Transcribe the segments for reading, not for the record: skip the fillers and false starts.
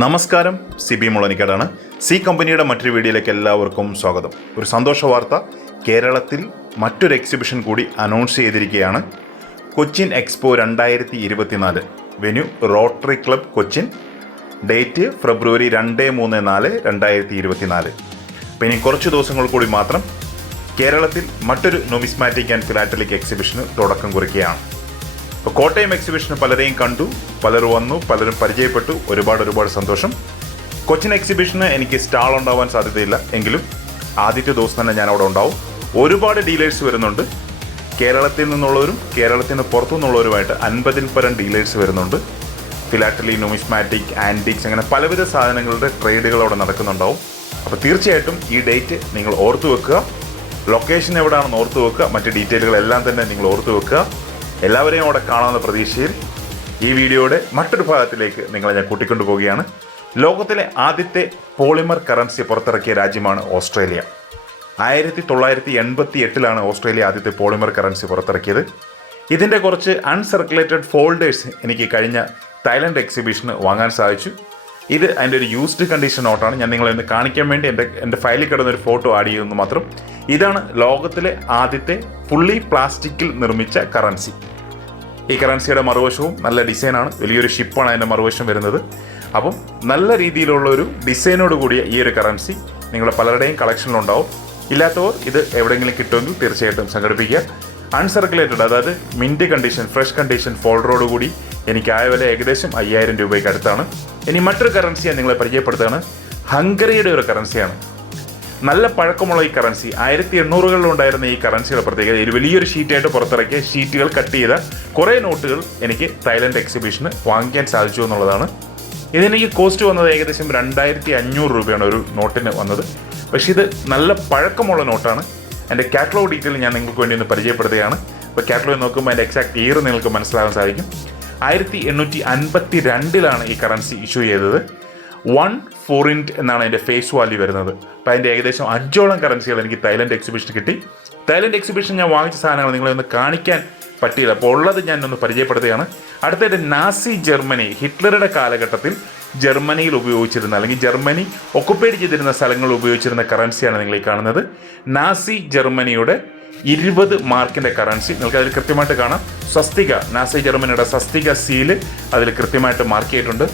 നമസ്കാരം, സിബി മുളനിക്കാടാണ്. സി കമ്പനിയുടെ മറ്റൊരു വീഡിയോയിലേക്ക് എല്ലാവർക്കും സ്വാഗതം. ഒരു സന്തോഷ വാർത്ത, കേരളത്തിൽ മറ്റൊരു എക്സിബിഷൻ കൂടി അനൗൺസ് ചെയ്തിരിക്കുകയാണ്. Cochin expo 2024, venue rotary club Cochin, date February 2, 3, 4, 2024. അപ്പോൾ ഇനി കുറച്ച് ദിവസങ്ങൾ കൂടി മാത്രം കേരളത്തിൽ മറ്റൊരു നുമിസ്മാറ്റിക് ആൻഡ് ഫിലാറ്റലിക് എക്സിബിഷന് തുടക്കം കുറിക്കുകയാണ്. ഇപ്പോൾ കോട്ടയം എക്സിബിഷന് പലരെയും കണ്ടു, പലരും വന്നു, പലരും പരിചയപ്പെട്ടു. ഒരുപാട് സന്തോഷം. കൊച്ചിൻ എക്സിബിഷന് എനിക്ക് സ്റ്റാൾ ഉണ്ടാവാൻ സാധ്യതയില്ല, എങ്കിലും ആദ്യത്തെ ദിവസം തന്നെ ഞാൻ അവിടെ ഉണ്ടാവും. ഒരുപാട് ഡീലേഴ്സ് വരുന്നുണ്ട്. കേരളത്തിൽ നിന്നുള്ളവരും കേരളത്തിന് പുറത്തു നിന്നുള്ളവരുമായിട്ട് 50-ൽ പരം ഡീലേഴ്സ് വരുന്നുണ്ട്. ഫിലാറ്റലി, നുമിസ്മാറ്റിക്, ആൻറ്റിക്സ്, അങ്ങനെ പലവിധ സാധനങ്ങളുടെ ട്രേഡുകൾ അവിടെ നടക്കുന്നുണ്ടാവും. അപ്പോൾ തീർച്ചയായിട്ടും ഈ ഡേറ്റ് നിങ്ങൾ ഓർത്തു വെക്കുക. ലൊക്കേഷൻ എവിടെയാണെന്ന് ഓർത്തു വെക്കുക. മറ്റ് ഡീറ്റെയിലുകളെല്ലാം തന്നെ നിങ്ങൾ ഓർത്തു വെക്കുക. എല്ലാവരെയും അവിടെ കാണാവുന്ന പ്രതീക്ഷയിൽ ഈ വീഡിയോയുടെ മറ്റൊരു ഭാഗത്തിലേക്ക് നിങ്ങളെ ഞാൻ കൂട്ടിക്കൊണ്ടു പോവുകയാണ്. ലോകത്തിലെ ആദ്യത്തെ പോളിമർ കറൻസി പുറത്തിറക്കിയ രാജ്യമാണ് ഓസ്ട്രേലിയ. 1988 ഓസ്ട്രേലിയ ആദ്യത്തെ പോളിമർ കറൻസി പുറത്തിറക്കിയത്. ഇതിൻ്റെ കുറച്ച് അൺസർക്കുലേറ്റഡ് ഫോൾഡേഴ്സ് എനിക്ക് കഴിഞ്ഞ തായ്ലൻഡ് എക്സിബിഷന് വാങ്ങാൻ സാധിച്ചു. ഇത് അതിൻ്റെ ഒരു യൂസ്ഡ് കണ്ടീഷൻ നോട്ടാണ്. ഞാൻ നിങ്ങളെ ഒന്ന് കാണിക്കാൻ വേണ്ടി എൻ്റെ ഫയലിൽ കിടന്നൊരു ഫോട്ടോ ആഡ് ചെയ്യുന്നു മാത്രം. ഇതാണ് ലോകത്തിലെ ആദ്യത്തെ ഫുള്ളി പ്ലാസ്റ്റിക്കിൽ നിർമ്മിച്ച കറൻസി. ഈ കറൻസിയുടെ മറുവശവും നല്ല ഡിസൈനാണ്. വലിയൊരു ഷിപ്പാണ് അതിൻ്റെ മറുവശം വരുന്നത്. അപ്പം നല്ല രീതിയിലുള്ള ഒരു ഡിസൈനോട് കൂടിയ ഈ ഒരു കറൻസി നിങ്ങളുടെ പലരുടെയും കളക്ഷനിലുണ്ടാവും. ഇല്ലാത്തവർ ഇത് എവിടെയെങ്കിലും കിട്ടുമെങ്കിൽ തീർച്ചയായിട്ടും സംഘടിപ്പിക്കുക. അൺസർക്കുലേറ്റഡ്, അതായത് മിൻറ്റ് കണ്ടീഷൻ, ഫ്രഷ് കണ്ടീഷൻ ഫോൾഡറോട് കൂടി എനിക്കായ വില ഏകദേശം 5000 രൂപയ്ക്ക് അടുത്താണ്. ഇനി മറ്റൊരു കറൻസി ഞാൻ നിങ്ങളെ പരിചയപ്പെടുത്തുകയാണ്. ഹംഗറിയുടെ ഒരു കറൻസിയാണ്. നല്ല പഴക്കമുള്ള ഈ കറൻസി 1800-കളിൽ ഉണ്ടായിരുന്ന ഈ കറൻസിയുടെ പ്രത്യേകത, ഒരു വലിയൊരു ഷീറ്റായിട്ട് പുറത്തിറക്കിയ ഷീറ്റുകൾ കട്ട് ചെയ്ത കുറേ നോട്ടുകൾ എനിക്ക് തായ്ലൻഡ് എക്സിബിഷന് വാങ്ങിക്കാൻ സാധിച്ചു എന്നുള്ളതാണ്. ഇതെനിക്ക് കോസ്റ്റ് വന്നത് ഏകദേശം 2500 രൂപയാണ് ഒരു നോട്ടിന് വന്നത്. പക്ഷേ ഇത് നല്ല പഴക്കമുള്ള നോട്ടാണ്. എൻ്റെ കാറ്റലോഗ് ഡീറ്റെയിൽ ഞാൻ നിങ്ങൾക്ക് വേണ്ടി ഒന്ന് പരിചയപ്പെടുത്തുകയാണ്. ഇപ്പോൾ കാറ്റലോഗ് നോക്കുമ്പോൾ അതിൻ്റെ എക്സാക്ട് ഇയർ നിങ്ങൾക്ക് മനസ്സിലാകാൻ സാധിക്കും. 1852 ഈ കറൻസി ഇഷ്യൂ ചെയ്തത്. 1 ഫോറിൻറ്റ് എന്നാണ് അതിൻ്റെ ഫേസ് വാല്യൂ വരുന്നത്. അപ്പോൾ അതിൻ്റെ ഏകദേശം 5ഓളം കറൻസികൾ എനിക്ക് തായ്ലൻഡ് എക്സിബിഷന് കിട്ടി. തായ്ലൻഡ് എക്സിബിഷൻ ഞാൻ വാങ്ങിച്ച സാധനങ്ങൾ നിങ്ങളെ ഒന്ന് കാണിക്കാൻ പറ്റിയില്ല, അപ്പോൾ ഉള്ളത് ഞാനൊന്ന് പരിചയപ്പെടുത്തുകയാണ്. അടുത്തായിട്ട് നാസി ജർമ്മനി, ഹിറ്റ്ലറുടെ കാലഘട്ടത്തിൽ ജർമ്മനിയിൽ ഉപയോഗിച്ചിരുന്ന, അല്ലെങ്കിൽ ജർമ്മനി ഒക്കുപ്പൈഡ് ചെയ്തിരുന്ന സ്ഥലങ്ങളിൽ ഉപയോഗിച്ചിരുന്ന കറൻസിയാണ് നിങ്ങൾ ഈ കാണുന്നത്. നാസി ജർമ്മനിയുടെ 20 മാർക്കിൻ്റെ കറൻസി. നിങ്ങൾക്ക് അതിൽ കൃത്യമായിട്ട് കാണാം സ്വസ്തിക, നാസി ജർമ്മനിയുടെ സ്വസ്തിക സീല് അതിൽ കൃത്യമായിട്ട് മാർക്ക് ചെയ്തിട്ടുണ്ട്.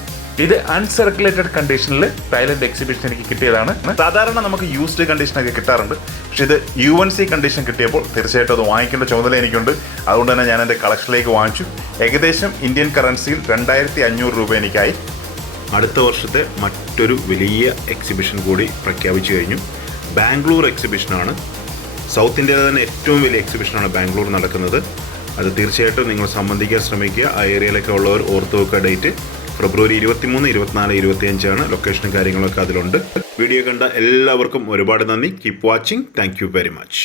ഇത് അൺസർക്കുലേറ്റഡ് കണ്ടീഷനിൽ തായ്ലൻഡ് എക്സിബിഷൻ എനിക്ക് കിട്ടിയതാണ്. സാധാരണ നമുക്ക് യൂസ്ഡ് കണ്ടീഷനൊക്കെ കിട്ടാറുണ്ട്, പക്ഷേ ഇത് UNC കണ്ടീഷൻ കിട്ടിയപ്പോൾ തീർച്ചയായിട്ടും അത് വാങ്ങിക്കേണ്ട ചുമതല എനിക്കുണ്ട്. അതുകൊണ്ട് തന്നെ ഞാൻ എൻ്റെ കളക്ഷനിലേക്ക് വാങ്ങിച്ചു. ഏകദേശം ഇന്ത്യൻ കറൻസിയിൽ 2500 രൂപ എനിക്കായി. അടുത്ത വർഷത്തെ മറ്റൊരു വലിയ എക്സിബിഷൻ കൂടി പ്രഖ്യാപിച്ചു കഴിഞ്ഞു. ബാംഗ്ലൂർ എക്സിബിഷനാണ്. സൗത്ത് ഇന്ത്യയിലെ തന്നെ ഏറ്റവും വലിയ എക്സിബിഷനാണ് ബാംഗ്ലൂർ നടക്കുന്നത്. അത് തീർച്ചയായിട്ടും നിങ്ങൾ സംബന്ധിക്കാൻ ശ്രമിക്കുക. ആ ഏരിയയിലൊക്കെ ഉള്ളവർ ഓർത്ത് വെക്കുക. ഡേറ്റ് ഫെബ്രുവരി 23, 24, 25 ലൊക്കേഷനും കാര്യങ്ങളൊക്കെ അതിലുണ്ട്. വീഡിയോ കണ്ട എല്ലാവർക്കും ഒരുപാട് നന്ദി. Keep watching. Thank you very much.